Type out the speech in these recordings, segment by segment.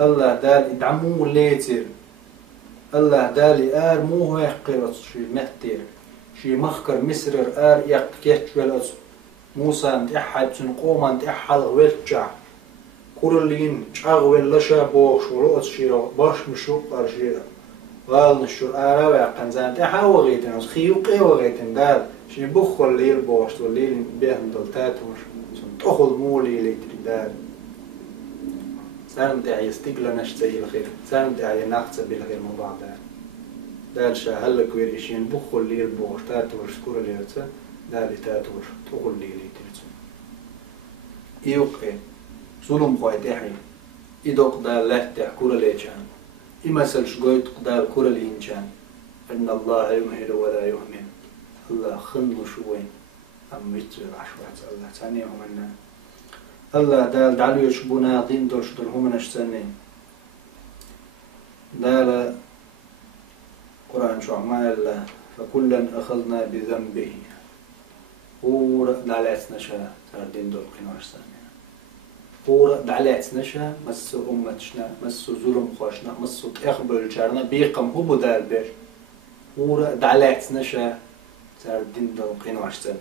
الله دال إدعمو ليتر الله دال آر مو هو يحقر شي مهتر شي مخكر مسرر آر يقكيت والأس موسى انت أحد سنقوم انت أحد غويلتشع كورلين شاغ ويلشا بوش ولو شيرا باش مشوق أرشيرا قال نشور آرا ويقن زانت أحا وغيتن خيوقي وغيتن دال شي بخل ليل بوش وليل بيهن دلتاتوش تأخذ مولي ليتر دال سان داعي يستقل نشتي الخير سان داعي ناقص بالخير موضوع دال شاهلك ويريشين بخل ليل بوش تاتوش سكور ليرتا دال تاتوش تأخذ ليل ليتر إيوقي ظلم خوي تحي إدوق دال له تحكور ليشان إمثل شقويت قدال كورا الإنشان إن الله يمهل ولا يهمل الله خنو شوين أم يتبع عشوات الله تانيهم أنه الله دال دعلو يشبونا دين دولش دلهم نشتني دال قرآن شو عمال فكلا أخذنا بذنبه هو دعلات نشا تار دين دول قنوش سنة هو دعلات نشا مسو أمتشنا مسو ظلم خوشنا مسو تأخبر جارنا بيقم هو بدال بير هو دعلات نشا تار دين دول قنوش سنة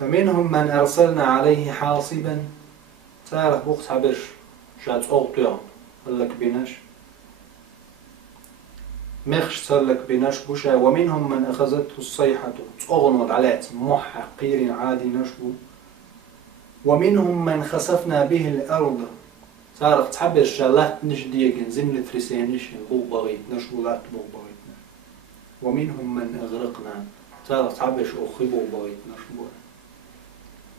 فمنهم من أرسلنا عليه حاصبا تعرف بوقت حبش شات أغطيان قال لك بيناش مخش صار لك بيناش بوشا ومنهم من أخذته الصيحة أغنض علات محقير عادي نشبو ومنهم من خسفنا به الأرض تعرف تحبش شالات نجديك زملة رسانيش بوق بغيت نشبو لات بوق بغيتنا ومنهم من أغرقنا تعرف تحبش أخي بوق بغيت نشبو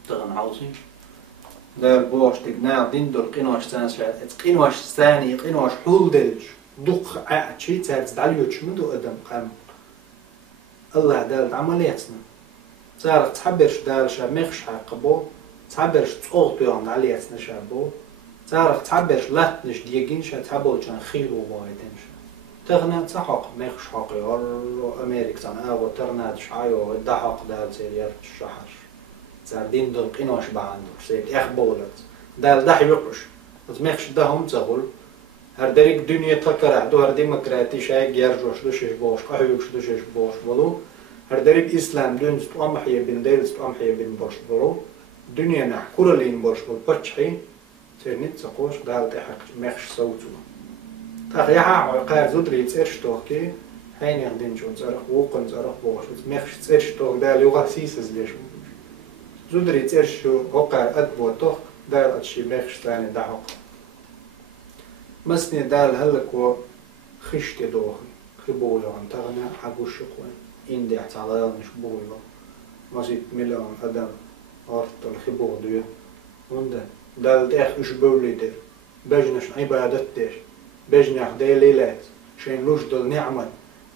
تغن عاوزين دار بوش تقناع دين دول قنوش سانس قنوش ثاني قنوش حول دلج دق عشي تارز دعليوش مدو أدم قام الله دال عملياتنا تعرف تحبرش دال شامخش حقبو تعبرش تغطيان علياتنا شابو تعرف تعبرش لاتنش ديجين شا تعبول جان خيرو بايدنش تغنى تحق مخش حقي ورو أمريكا أو ترنادش عيو دحق دال سيريات الشحر زاردين دول قنوش بعندو سيد إخبولت دال دح يقش مخش دهم تقول هر دريك دنيا تكره دو هر ديمقراطي يرجوش دوشش باش قهويش دوشش باش ولو هر دريك إسلام دونست أمحية بن ديلست أمحية بن باش ولو دنيا نحكور لين باش ول بتشحي ترنيت تقوش دال تحق مخش صوتو تخيها عقار زودري تسيرش توكي هين يخدين جون زرق وقن زرق باش مخش تسيرش توك دال يوغا سيسز ليش زودري تسيرش عقار أدبو توك دال أتشي مخش ثاني دحق مسني دال هلك و خشت دوخي خبويا عن تغنى حقوش شقوين إندي احتعال مش بويا مسيت مليون أدم أرت الخبو ديو وندا دال تأخ إش بولي دير بجنش عبادت دير بجنح دي ليلات شين لوش دل نعمة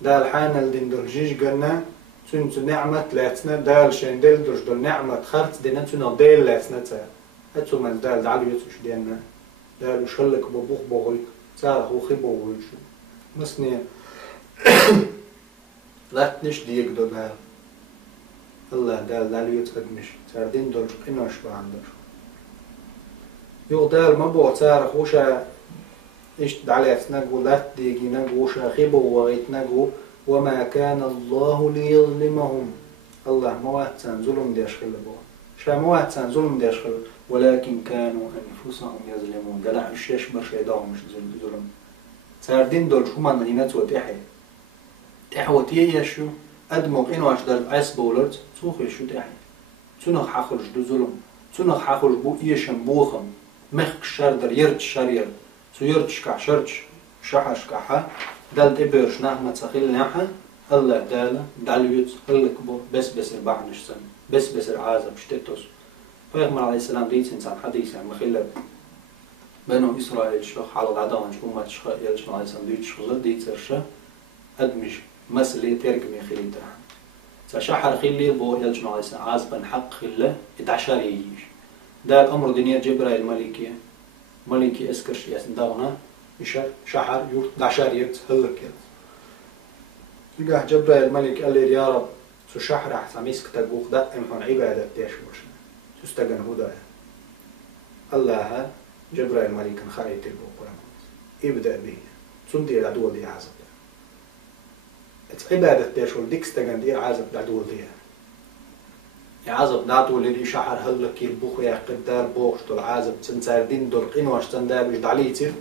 دال حانل دين دل جيش قلنا تنسو نعمة لاتنا دال شين دل درش دل نعمة خرط دينا تنو ديل لاتنا تا هاتو من دال دعلو يتوش دينا دال وشلك ببوخ بغيك تاخ وخبو ويشو مسني لاتنش ديك دو دال الله دال دال يتقدمش تاردين دولش قنوش بعندش يو دال مبو تارخ وشا إيش دعليت نقو لات ديجي نقو وشا خبو وغيت نقو وما كان الله ليظلمهم الله مواتان ظلم ديش خلبو شا مواتان ظلم ديش خلبو ولكن كانوا أنفسهم يظلمون دلع الشيش برشا يداهم مش ظلم تاردين دولش هما نيناتو تحي تحوتي يشو أدمو قنوش دال عيس بولرت سوخ يشو تحي تنخ حخرج دو ظلم تنخ حخرج بو إيشن بوخم مخك شردر يرج شرير سو يرج كح شرج شحش كحا دال تبيرش نحمة سخيل نحا الله دالا دالويت هلك بو بس البعنش سن بس العازب شتتوس پیغمبر علیه السلام دیت انسان حدیث هم مخیل بنو اسرائیل شخ على العدوان امت شخ یلش علیه السلام دیت شخ دیت سرشه ادمش مسلی ترک می خیلی تران سشحر خیلی بو یلش علیه السلام عازبا حق خیله 11 يجيش ده الامر دنيا جبرائيل ملكي اسكرش ياسن داونا يشر شحر يورت 11 يت هلك يلقى جبرائيل الملك قال لي يا رب سو شحر احسن مسك تقوخ ده امحن عباده تيش وش تستجن هدايا الله جبرائيل مريكا خايت البقرة ابدأ به تندي العدو دي عازب عبادة ديش والديك استغن دي عازب العدو دي عازب نعطو لدي شحر هلك يربوخ يا قدار بوخش دول عازب تنسار دين دول قنواش تندار مش دعليتر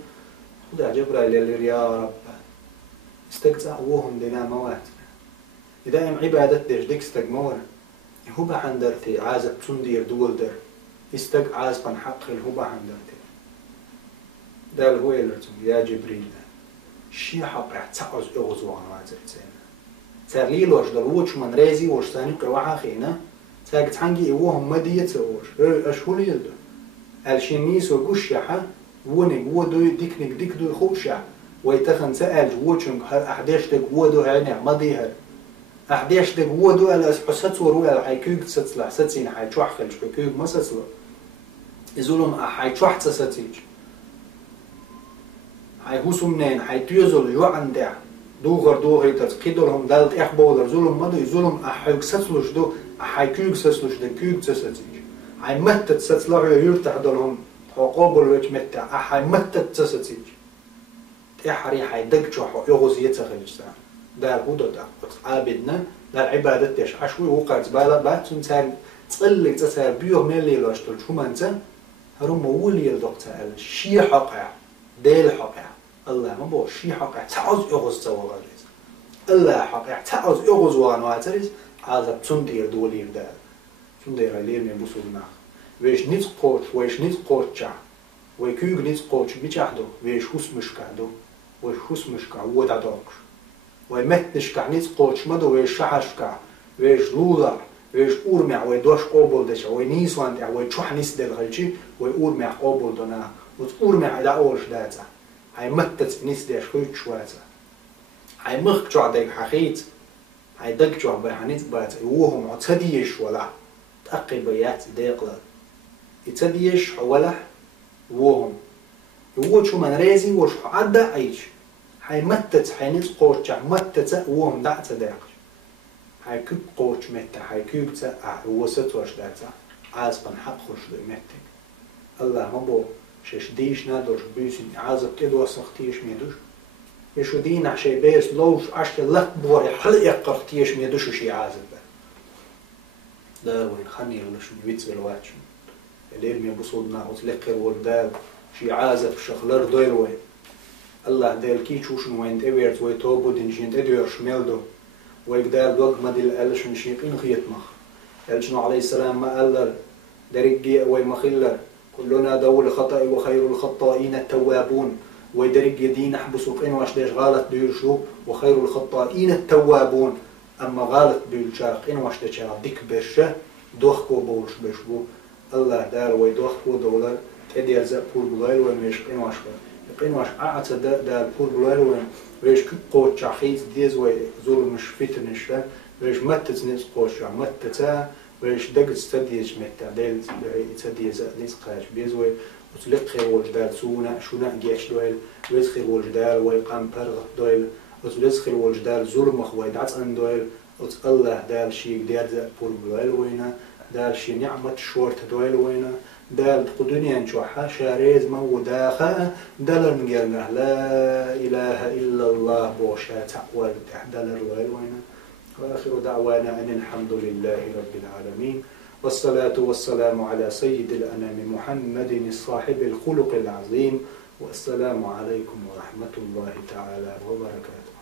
خدا جبرائيل اللي يا رب استقزع وهم دينا موات إذا ام عبادة ديش ديك استغمورا هو حندرتي عازب تندير دول در استق عازبا حق الهو حندرتي دال هو يلرتم يا جبريل شي حق تعوز اغزوان واترتين تغليلوش دلوش من رازي وش ثاني قواحا خينا تاقت حنجي اوهم مدية اوش اشهول يلدو الشميس وقشيحا ونق ودو ديكنك ديك دو خوشا ويتخن سأل جووشنك احداش دك ودو هعنع مضيهر احداش دك ودو الاس حسات وروا حيكوك تسطلع ستين حيتوح خلج حيكوك ما ستطلع ازولهم حيتوح تسطيج حيهوسو منين حيتيوزل يوعن دع دوغر تتقيدلهم دالت احبولر زولهم مدو يزولهم حيوك ستلوش دو حيكوك ستلوش دو كوك تسطيج حيمتت تسطلع يرتح دلهم حقوبل ويش متع حيمتت تسطيج تحري حيدقجو حيغوز يتخلج سان دار هودو عابدنا دار عبادة ديش عشوي وقعت بالا باتون تسال تقلق تسال بيوه ميلي لاشتل شو مانتا هروم مولي يلدق تسال شي حقع ديل حقع الله ما بو شي حقع تعوز اغوز تسوى غاليز الله حقع تعوز اغوز وانو عتريز عازب تندير دولير دار تندير لير من بسولنا ويش نيت قوش ويش نيت قوشا ويكوغ نيت قوش بيجاحدو ويش حس مشكعدو ويش حس مشكع ودا دوكش ويمت نشكع نيت قوش مدو ويش شحشكع ويش لولا ويش أورمع ويدوش قوبل دشا وينيسوان دع ويتشوح نيس دل غلشي ويأورمع قوبل دونا وتأورمع دا أولش داتا هاي متت نيس داش خويت شواتا هاي مخجو عدك حقيت هاي دقجو عباحانيت بات ووهم عتديش ولا تأقي بيات ديقلا يتديش ولا ووهم يووشو من رازي وش عدى عيش هاي متت هاي نيت قوتش متت ووهم دعت داقش هاي كوب قوتش متى هاي كوب تأع ووست وش داتا عازبا حق خوش دو متك الله مبو شش ديش نادوش بيسين عازب كدو سختيش ميدوش يشو دين عشي بيس لوش عشي لك بوري حلقة قرتيش ميدوش شي عازب لا وين خني لش ميتز الواتش الليل مي بصودنا وتلقر والدال شي عازب شخلر دوير وين الله دال كي تشوشن وين تبيرت وي توبو دين شين تدير شميلدو ويقدال دوق مدل ألشن شيقين خيطمخ ألشنو عليه السلام ما ألر درقي وي مخلر كلنا دول خطأ وخير الخطائين التوابون ويدرق يدين احبسوا قين واش ديش غالط بيرشو وخير الخطائين التوابون اما غالط بيلشاق قين واش ديش ديك برشه دوخكو بولش بشبو الله دار ويدوخكو دولار تدير زا بور بلايل ومش قين واش اعت دار بور بلايل ويش قوت شاخيت ديز وي زول مش فتنش ويش متت نس قوش متتا ويش دق تستديش متى ديل تستديش نس قاش بيزوي وتلقي وجدال سونا شونا جيش دويل ويدخل وجدال ويقام برغ دويل وتلسخل وجدال زرمخ ويدعت ان دويل وتالله دال شي دير ذا بور دويل وينا دال شي نعمة شورت دويل وينا دال قدنيا نشوحا شاريز موداخا دال نقرنه لا اله الا الله بوشا تعوال دال الرويل وينا واخر دعوانا ان الحمد لله رب العالمين والصلاة والسلام على سيد الأنام محمد الصاحب الخلق العظيم والسلام عليكم ورحمة الله تعالى وبركاته.